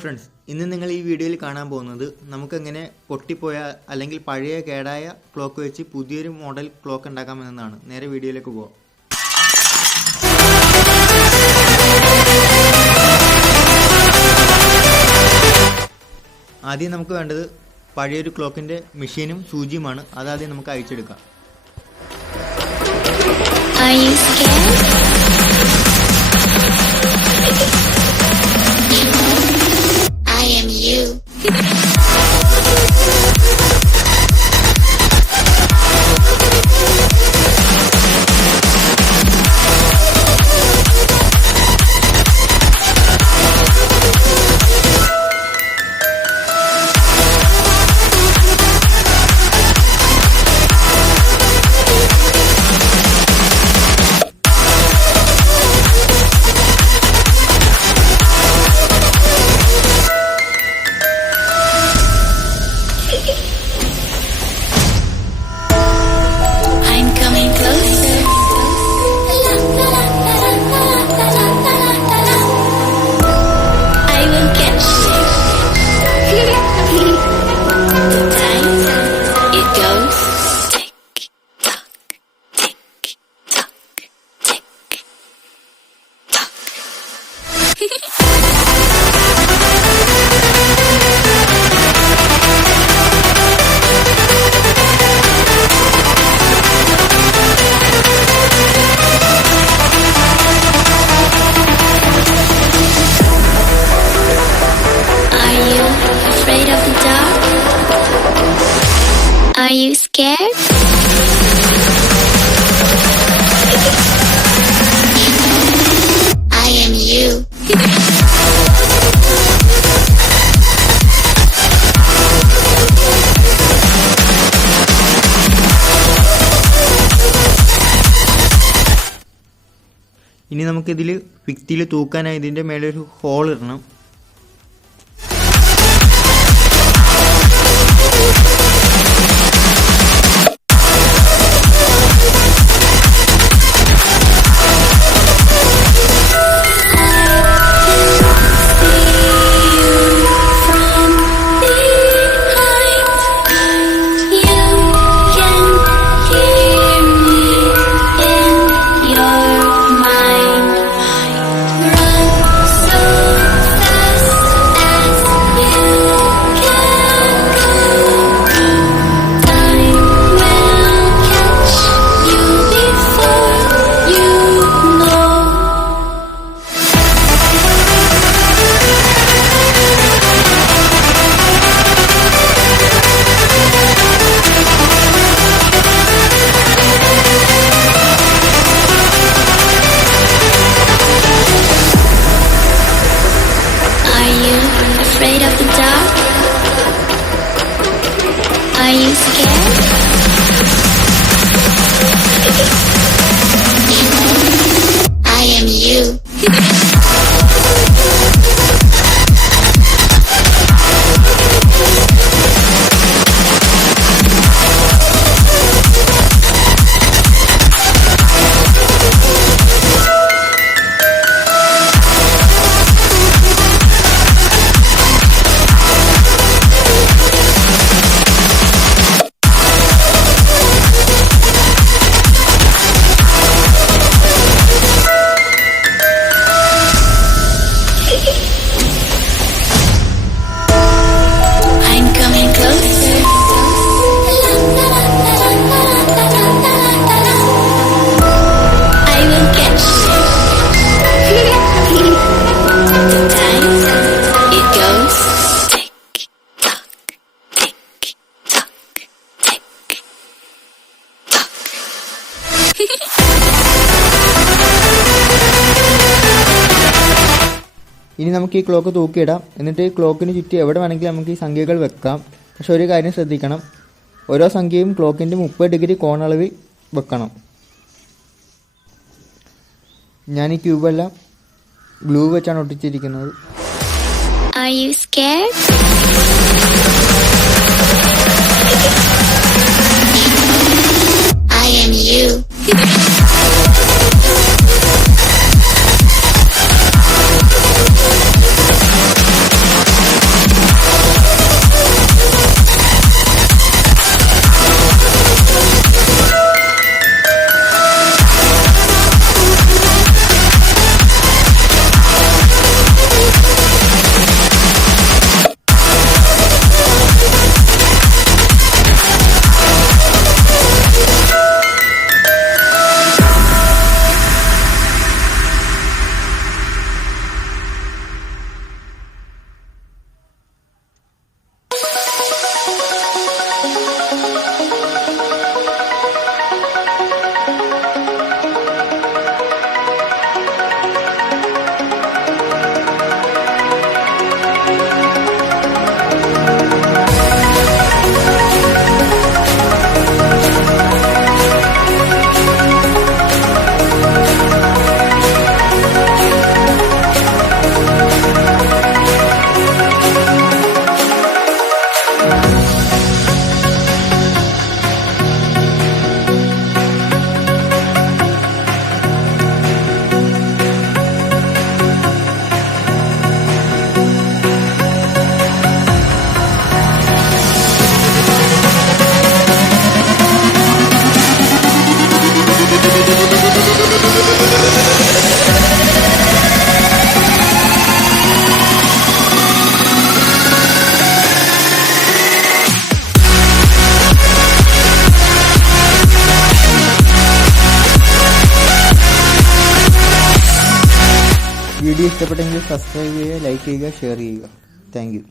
Hi friends, ഇന്ന് നിങ്ങൾ ഈ വീഡിയോയിൽ കാണാൻ പോകുന്നത് നമുക്കെങ്ങനെ പൊട്ടിപ്പോയ അല്ലെങ്കിൽ പഴയ കേടായ ക്ലോക്ക് വെച്ച് പുതിയൊരു മോഡൽ ക്ലോക്ക് ഉണ്ടാക്കാമെന്നാണ്. നേരെ വീഡിയോയിലേക്ക് പോകാം. ആദ്യം നമുക്ക് വേണ്ടത് പഴയൊരു ക്ലോക്കിൻ്റെ മെഷീനും സൂചിയുമാണ്. അതാദ്യം നമുക്ക് അയച്ചെടുക്കാം. Are you scared? I am you. ഇനി നമുക്കിതിൽ ഭിത്തിയിൽ തൂക്കാനായി ഇതിൻ്റെ മേലെ ഒരു ഹോൾ ഇടണം. Afraid of the dark? Are you scared? I am you. ഇനി നമുക്ക് ഈ ക്ലോക്ക് തൂക്കിയിടാം. എന്നിട്ട് ഈ ക്ലോക്കിന് ചുറ്റി എവിടെ വേണമെങ്കിലും നമുക്ക് ഈ സംഖ്യകൾ വെക്കാം. പക്ഷെ ഒരു കാര്യം ശ്രദ്ധിക്കണം, ഓരോ സംഖ്യയും ക്ലോക്കിൻ്റെ 30 ഡിഗ്രി കോണളവിൽ വെക്കണം. ഞാൻ ഈ ക്യൂബെല്ലാം ഗ്ലൂ വെച്ചാണ് ഒട്ടിച്ചിരിക്കുന്നത്. Are you scared? I am you. Video ഇഷ്ടപ്പെട്ടെങ്കിൽ സബ്സ്ക്രൈബ് ചെയ്യുക, ലൈക്ക് ചെയ്യുക, ഷെയർ ചെയ്യുക. Thank you.